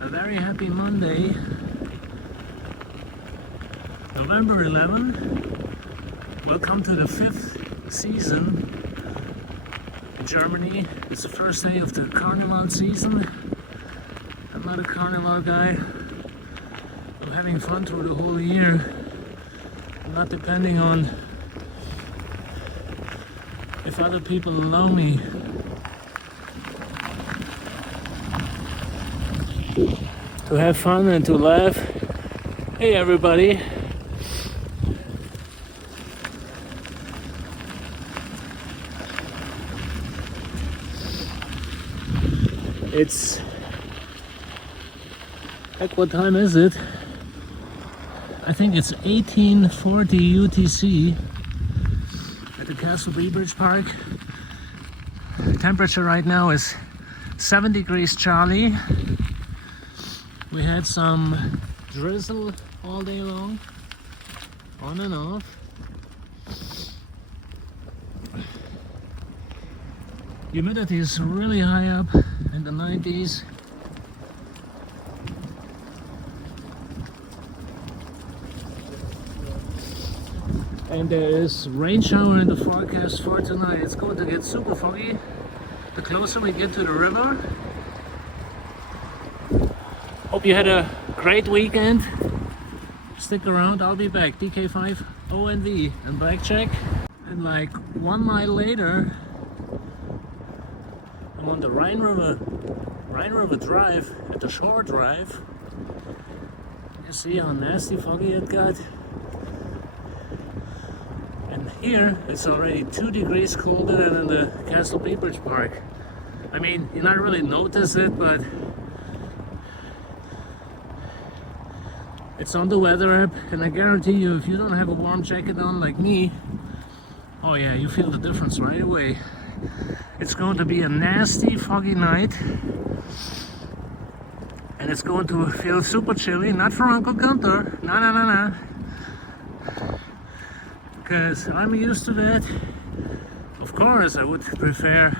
A very happy Monday, November 11. Welcome to the 5th season in Germany. It's the first day of the carnival season. I'm not a carnival guy. I'm having fun through the whole year. I'm not depending on if other people allow me. To have fun and to laugh. Hey everybody. It's like, what time is it? I think it's 1840 UTC at the Castle Bridge Park. The temperature right now is 7 degrees Charlie. We had some drizzle all day long, on and off. Humidity is really high up in the 90s. And there is rain shower in the forecast for tonight. It's going to get super foggy the closer we get to the river. Hope you had a great weekend. Stick around, I'll be back. DK5 ONV and bike check. And like 1 mile later, I'm on the Rhine River Drive at the Shore Drive. You see how nasty foggy it got. And here it's already 2 degrees colder than in the Castle Bridge Park. I mean, you not really notice it, but it's on the weather app, and I guarantee you, if you don't have a warm jacket on like me, oh yeah, you feel the difference right away. It's going to be a nasty, foggy night, and it's going to feel super chilly. Not for Uncle Gunther, no. Because I'm used to that. Of course, I would prefer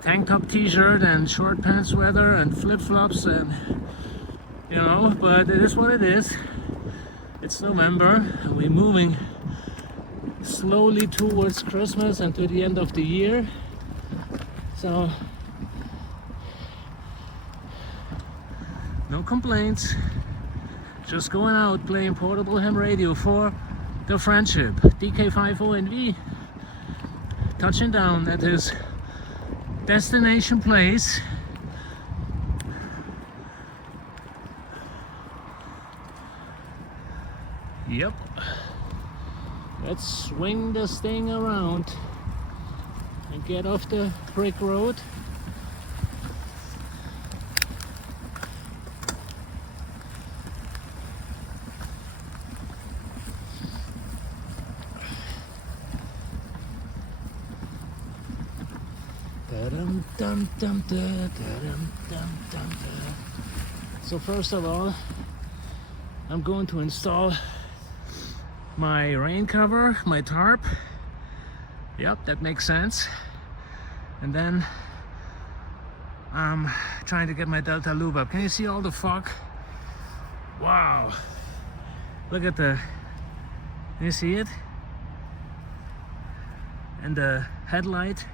tank top t-shirt and short pants weather and flip-flops and you know, but it is what it is. It's November and we're moving slowly towards Christmas and to the end of the year. So no complaints. Just going out playing portable ham radio for the friendship. DK5 ONV touching down at his destination place. Yep, let's swing this thing around and get off the brick road. So first of all, I'm going to install my rain cover, my tarp. Yep, that makes sense. And then I'm trying to get my Delta lube up. Can you see all the fog? Wow, look at can you see it? And the headlight.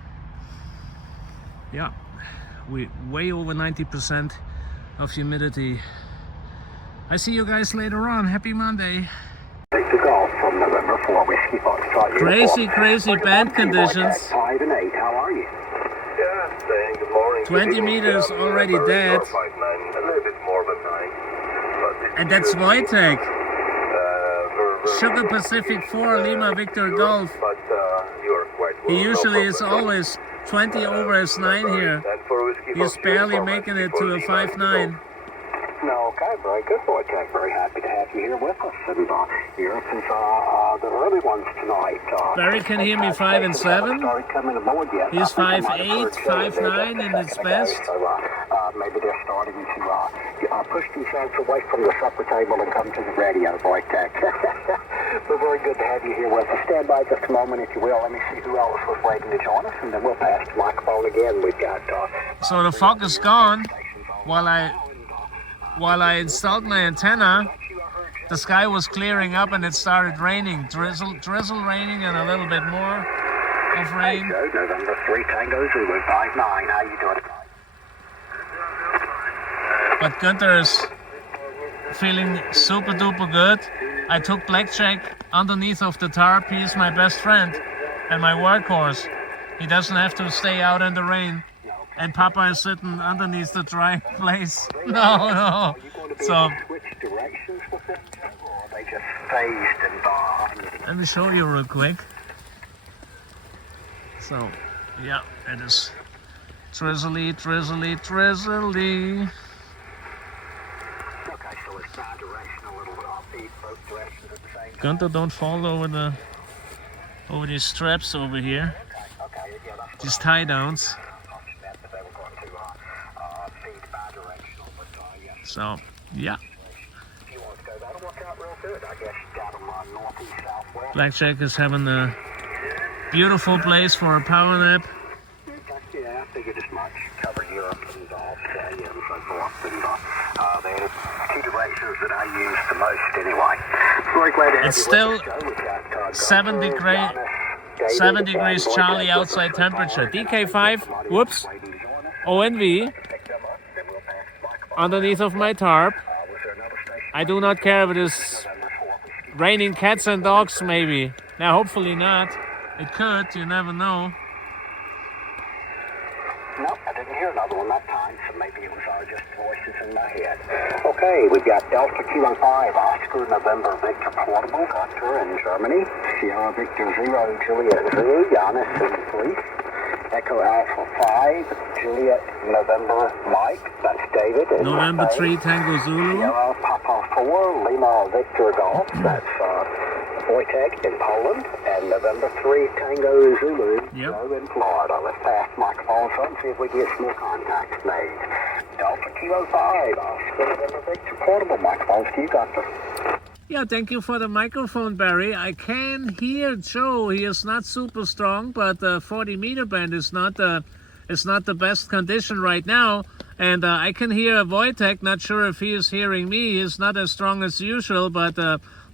Yeah, we way over 90% of humidity. I see you guys later on. Happy Monday. From November 4 Whiskey Foxtrot. Crazy band conditions. 5 and 8, how are you? Yeah, saying good morning. 20 meters already dead. 5'9", a little bit more than 9. And that's Wojtek. Sugar Pacific 4 Lima Victor Golf. But you're quite well. He usually is always 20 over his 9 here. He's barely making it to a 5'9". No, okay, very good, Wojtek. Very happy to have you here with us. And here since the early ones tonight. Barry can hear me 5 and 7. He's 5'8", 5'9" in its best. Maybe they're starting to push themselves away from the supper table and come to the radio, Wojtek. We're very good to have you here with us. Stand by just a moment, if you will. Let me see who else was waiting to join us, and then we'll pass the microphone again. We've got... So the fog is gone while I while I installed my antenna, the sky was clearing up and it started raining. Drizzle raining and a little bit more of rain. Joe, November 3 Tango Zulu 59. How you doing? But Gunther is feeling super duper good. I took Blackjack underneath of the tarp. He's my best friend and my workhorse. He doesn't have to stay out in the rain. And Papa is sitting underneath the dry place. No. So let me show you real quick. So yeah, it is drizzly. Gunther, don't fall over these straps over here. These tie downs. So yeah. Blackjack is having a beautiful place for a power nap. Yeah, I figured as much. Cover Europe and Australia and so forth. And they're two directions that I use the most anyway. Very glad to have It's you still with us, Joe. We've got, 7 degrees Charlie outside temperature. DK5, whoops, ONV, underneath of my tarp. I do not care if it is raining cats and dogs maybe. Now hopefully not. It could, you never know. Nope, I didn't hear another one that time, so maybe it was all just voices in my head. Okay, we've got Delta Kilo 5, Oscar November Victor Portable, Doctor in Germany. Sierra Victor 0, Juliet Zulu, Giannis in Police. Echo Alpha 5, Juliet November Mike, that's David in November Spain. 3 Tango Zulu. Sierra Papa 4, Lima Victor Golf, that's Wojtek in Poland, and November 3 Tango Zulu, Joe in Florida. Let's pass the microphone so and see if we get some more contacts made. Delta Kilo 5, Oscar November Victor Portable microphones to you, Doctor. Yeah, thank you for the microphone, Barry. I can hear Joe. He is not super strong, but the 40-meter band is not the best condition right now. And I can hear Wojtek. Not sure if he is hearing me. He's not as strong as usual, but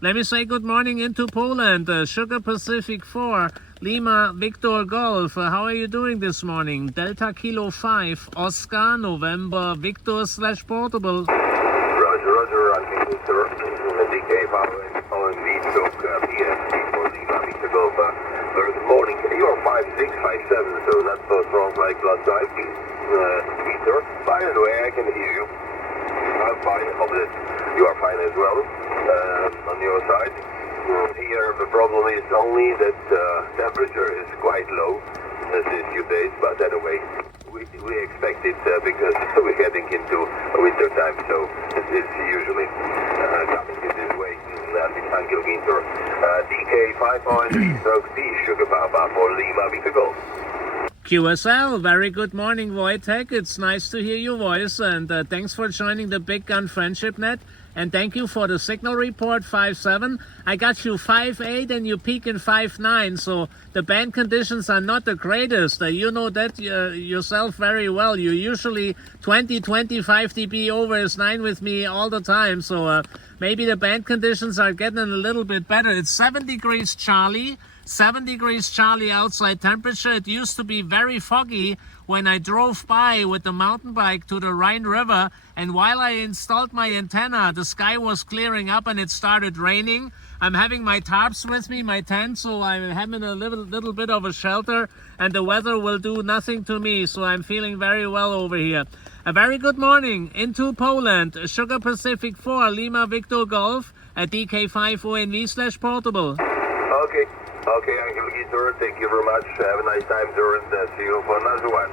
let me say good morning into Poland. Sugar Pacific 4, Lima Victor Golf. How are you doing this morning? Delta Kilo 5, Oscar November Victor / Portable. Roger, I'm Victor. DK ONV, so PST for Lima Victor Golf. Very good morning. You're 5657, so that's both wrong like last time. Peter, by the way, I can hear you. I'm fine. I hope that you are fine as well on your side. Here the problem is only that temperature is quite low these few days, but anyway, we expect it because we're getting into winter time, so it's usually coming in this way until winter. DK 5.3 stroke D, Sugar Papa for Lima Victor Golf. QSL, very good morning, Wojtek. It's nice to hear your voice, and thanks for joining the Big Gun Friendship Net. And thank you for the signal report 5.7. I got you 5.8 and you peak in 5.9, so the band conditions are not the greatest. You know that yourself very well. You usually 20-25 dB over is 9 with me all the time, so maybe the band conditions are getting a little bit better. It's 7 degrees Charlie. 7 degrees Charlie outside temperature. It used to be very foggy when I drove by with the mountain bike to the Rhine River, and while I installed my antenna, the sky was clearing up and it started raining. I'm having my tarps with me, my tent, so I'm having a little bit of a shelter, and the weather will do nothing to me, so I'm feeling very well over here. A very good morning into Poland. Sugar Pacific 4, Lima Victor Golf, at DK5 ONV / Portable. Okay, Uncle Guitar, thank you very much. Have a nice time, Doran. See you for another one.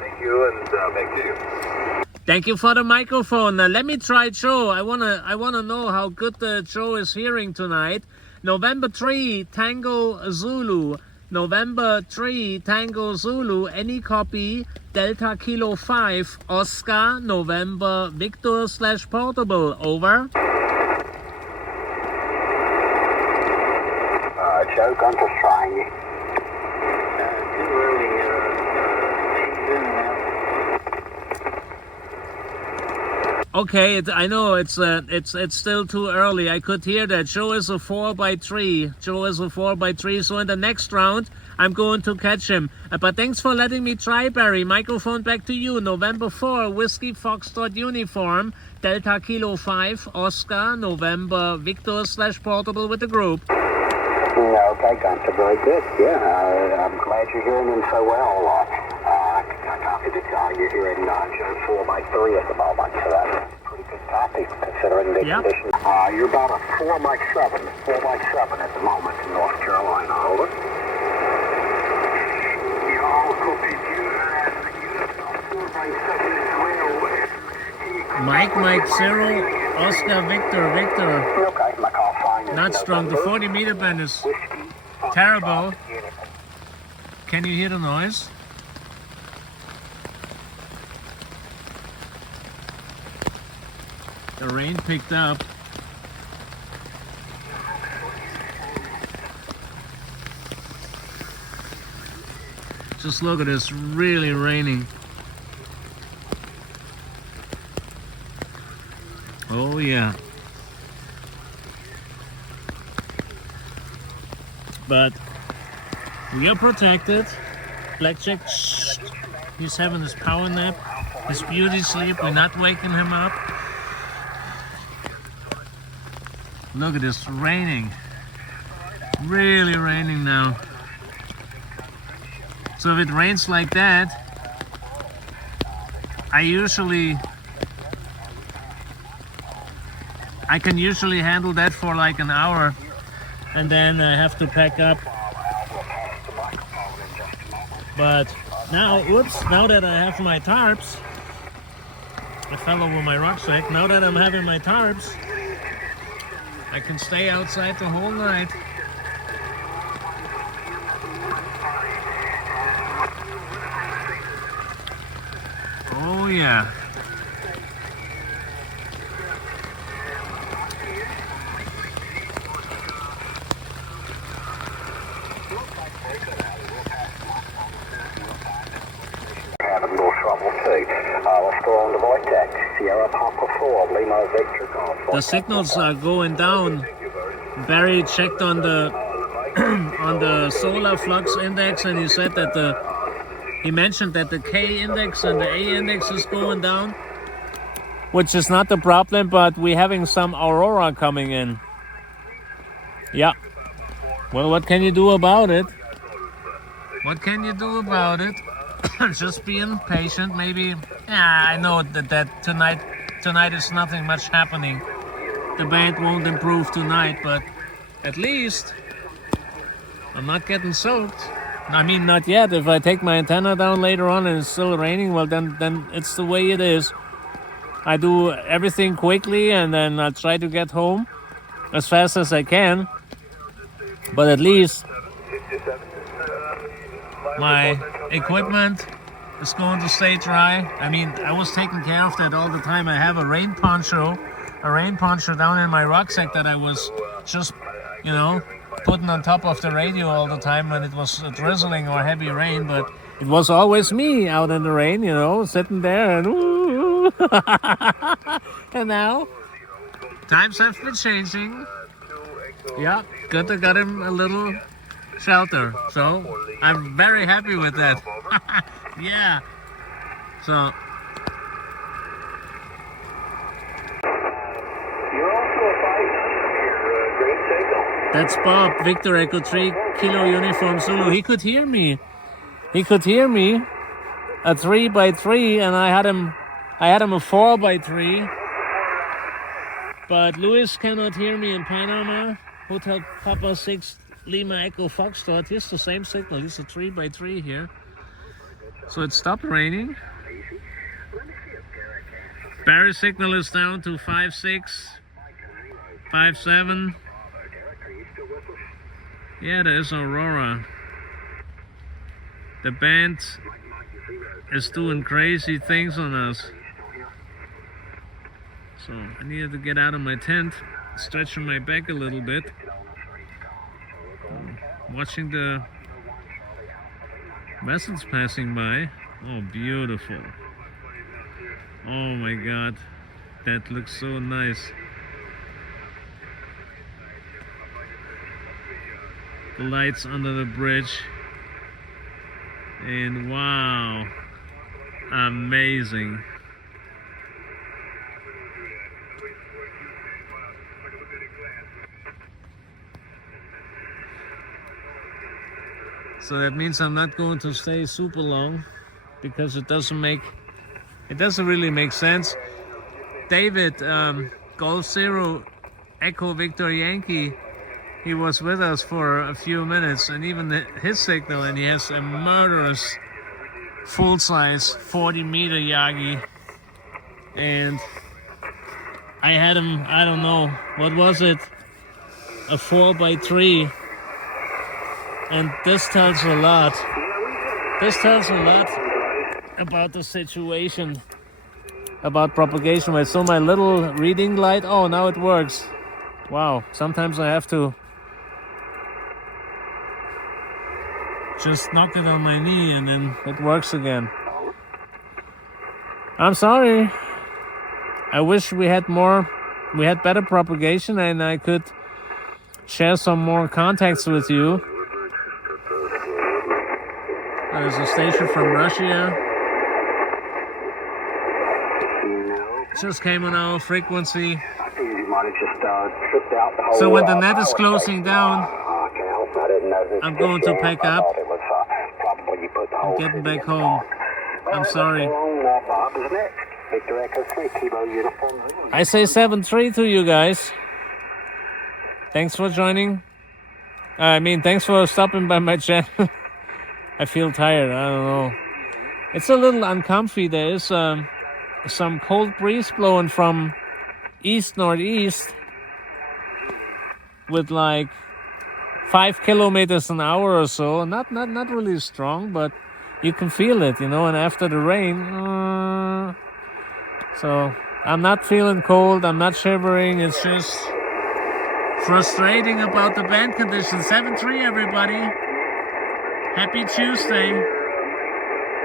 Thank you, and back to you. Thank you for the microphone. Let me try Joe. I wanna know how good Joe is hearing tonight. November 3 Tango Zulu. November 3 Tango Zulu. Any copy? Delta Kilo 5 Oscar November Victor / Portable. Over. Joe, Gunter's trying you. Too early. She's in now. Okay, I know it's still too early. I could hear that. Joe is a 4x3. Joe is a 4x3. So in the next round, I'm going to catch him. But thanks for letting me try, Barry. Microphone back to you. November 4, Whiskey Foxtrot uniform, Delta Kilo 5, Oscar, November Victor / portable with the group. Okay, gotcha. Very good. Yeah, I'm glad you're hearing him so well. I copy that you're hearing Joe 4x3 at the moment, so that's a pretty good copy considering the condition. You're about a 4x7 at the moment in North Carolina. Over. Mike 0, Oscar Victor. Okay, my call sign is Not strong. The 40-meter band is terrible. Can you hear the noise? The rain picked up. Just look at this, really raining. Oh yeah. But we are protected. Blackjack, he's having his power nap, his beauty sleep. We're not waking him up. Look at this, raining. Really raining now. So if it rains like that, I can usually handle that for like an hour, and then I have to pack up. But now, now that I have my tarps, I fell over my rucksack. Now that I'm having my tarps, I can stay outside the whole night. Oh yeah. Having a little trouble too. Let's go on to Vortex. Sierra Papa 4, Lima Victor Golf. The signals are going down. Barry checked on the on the solar flux index, and he said that he mentioned that the K index and the A index is going down, which is not the problem, but we're having some aurora coming in. Yeah. Well, what can you do about it? What can you do about it? Just being patient, maybe. Yeah, I know that tonight is nothing much happening. The band won't improve tonight, but at least I'm not getting soaked. I mean, not yet. If I take my antenna down later on and it's still raining, well, then it's the way it is. I do everything quickly, and then I try to get home as fast as I can. But at least my equipment is going to stay dry. I mean, I was taking care of that all the time. I have a rain poncho down in my rucksack that I was just, putting on top of the radio all the time when it was drizzling or heavy rain. But it was always me out in the rain, sitting there and ooh. And now times have been changing. Yeah, good to got him a little shelter. So I'm very happy with that. Yeah. So You're also a fight. Great signal. that's Bob, Victor Echo 3 Kilo Uniform Zulu. He could hear me. A 3x3, and I had him a 4x3. But Luis cannot hear me in Panama. Hotel Papa 6 Lima Echo Foxtrot. Here's the same signal. Here's a 3x3 here. So it stopped raining. Barry signal is down to 5.6, 5.7. Yeah, there is aurora. The band is doing crazy things on us. So I needed to get out of my tent, stretching my back a little bit. Watching the vessels passing by. Oh, beautiful. Oh my God. That looks so nice. The lights under the bridge. And wow, amazing. So that means I'm not going to stay super long because it doesn't really make sense. David, Golf Zero Echo Victor Yankee, he was with us for a few minutes, and even his signal, and he has a murderous full-size 40-meter Yagi, and I had him, I don't know, what was it, a 4x3, and this tells a lot. This tells a lot about the situation, about propagation rate. So my little reading light, oh, now it works. Wow, sometimes I have to just knock it on my knee and then it works again. I'm sorry. I wish we had better propagation and I could share some more contacts with you. There's a station from Russia. Just came on our frequency. So when the net is closing down, I'm going to pack up. I'm getting back home. I'm sorry. I say 7-3 to you guys. Thanks for joining. Thanks for stopping by my channel. I feel tired. I don't know. It's a little uncomfy. There is some cold breeze blowing from east-northeast with like 5 kilometers an hour or so. Not really strong, but you can feel it, and after the rain. So I'm not feeling cold. I'm not shivering. It's just frustrating about the band conditions. 7-3, everybody. Happy Tuesday.